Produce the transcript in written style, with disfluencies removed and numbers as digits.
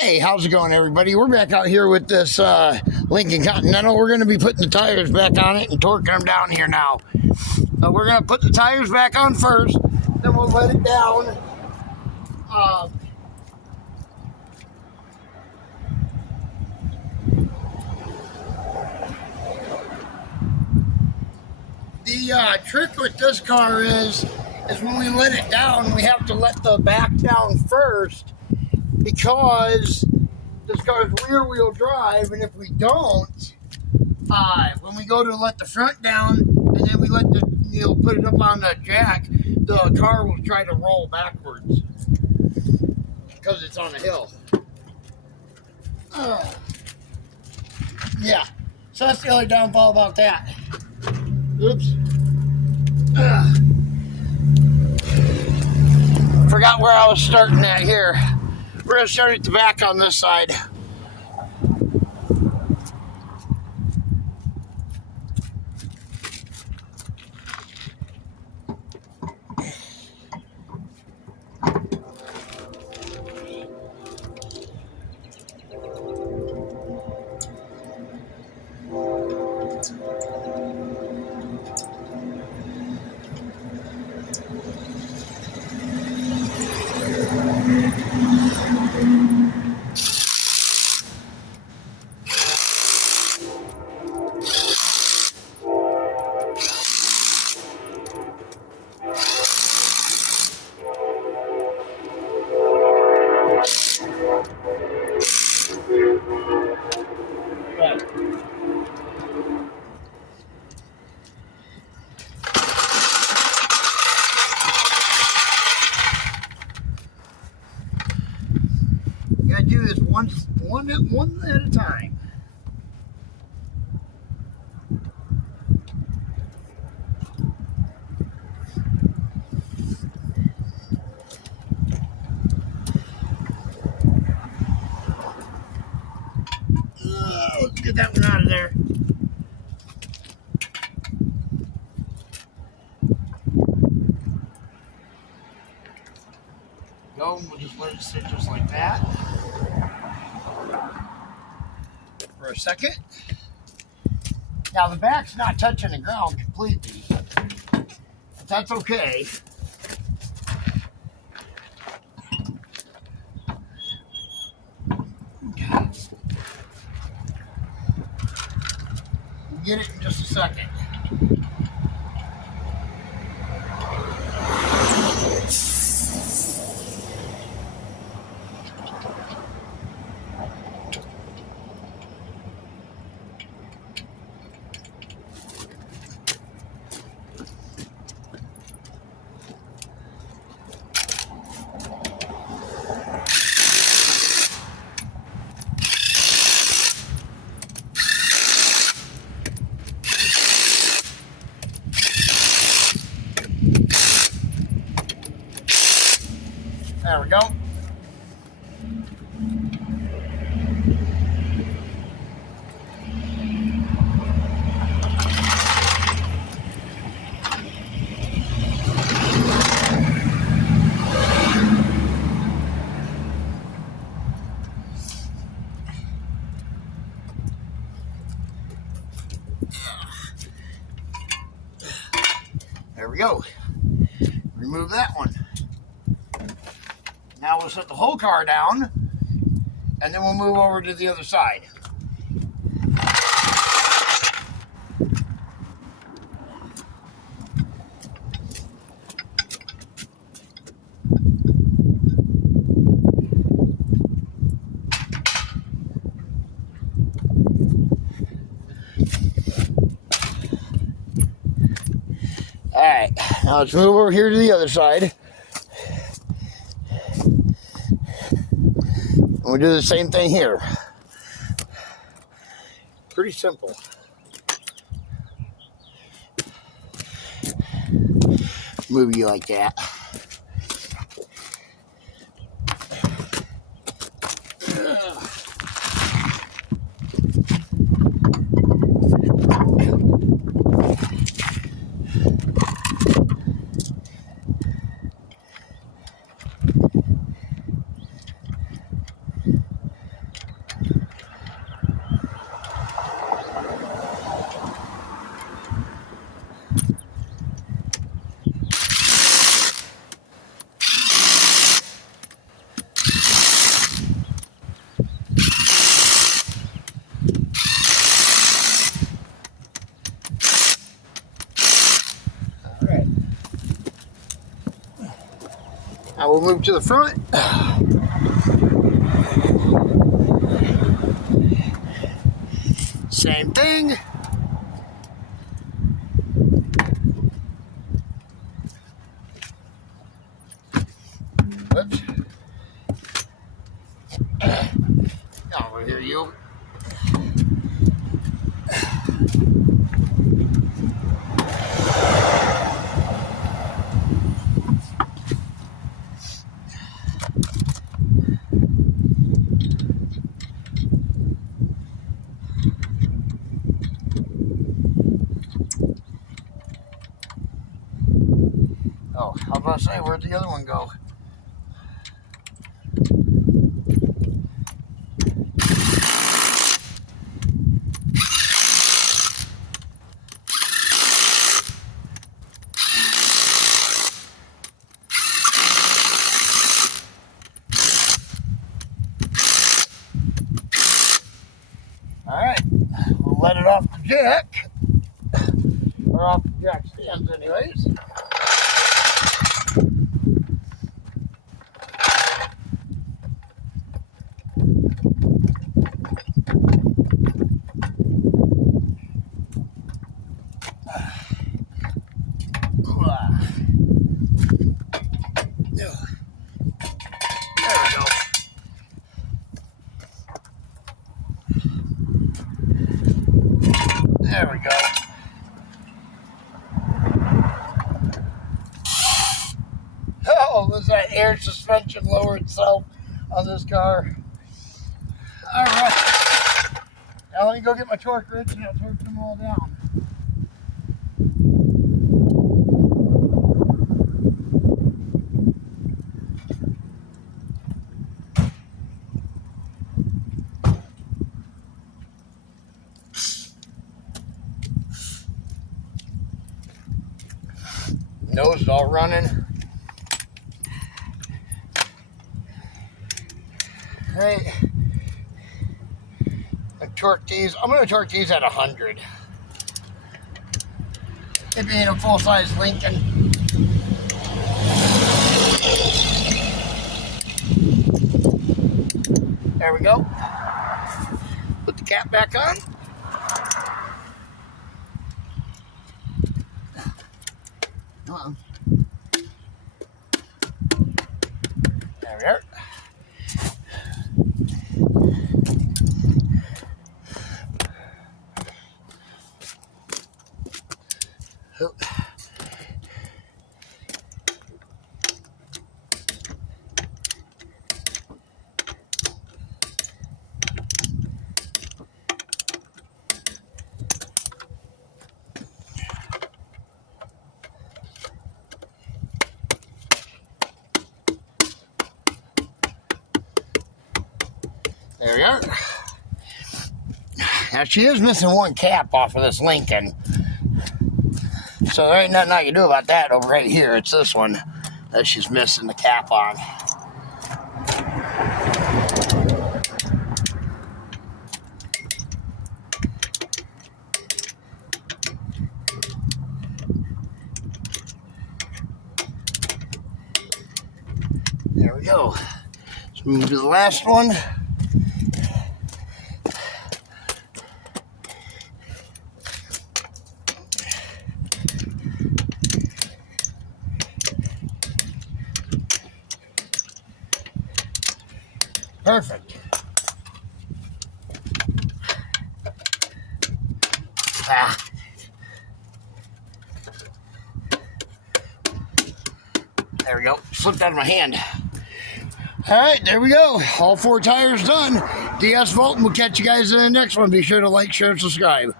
Hey, how's it going, everybody? We're back out here with this Lincoln Continental. We're going to be putting the tires back on it and torquing them down here now. We're going to put the tires back on first, then we'll let it down. The trick with this car is when we let it down, we have to let the back down first, because this car is rear wheel drive, and if we don't, when we go to let the front down and then we let the put it up on the jack, the car will try to roll backwards because it's on a hill. Yeah, so that's the only downfall about that. Oops. Forgot where I was starting at here. We're going to start at the back on this side. You gotta do this one at a time. Let's get that one out of there. Go, and we'll just let it sit just like that for a second. Now the back's not touching the ground completely, but that's okay. We'll get it in just a second. There we go. There we go. Remove that one. Now we'll set the whole car down, and then we'll move over to the other side. All right, now let's move over here to the other side. We'll do the same thing here. Pretty simple. Move you like that. Now we'll move to the front. Same thing. Whoops. Over here, you. Oh, I was about to say, where'd the other one go? Alright, we'll let it off the jack. Or off the jack stands anyways. There we go. Oh, was that air suspension lower itself on this car? All right. Now let me go get my torque wrench and I'll torque them all down. Nose is all running. Right. I torque these. I'm going to torque these at 100. It being a full-size Lincoln. There we go. Put the cap back on. Come on. There we are. Oh. There we are. Now she is missing one cap off of this Lincoln. So there ain't nothing I can do about that over right here. It's this one that she's missing the cap on. There we go. Let's move to the last one. Perfect. Ah. There we go. Slipped out of my hand. All right, there we go. All 4 tires done. DS Vault, and we'll catch you guys in the next one. Be sure to like, share, and subscribe.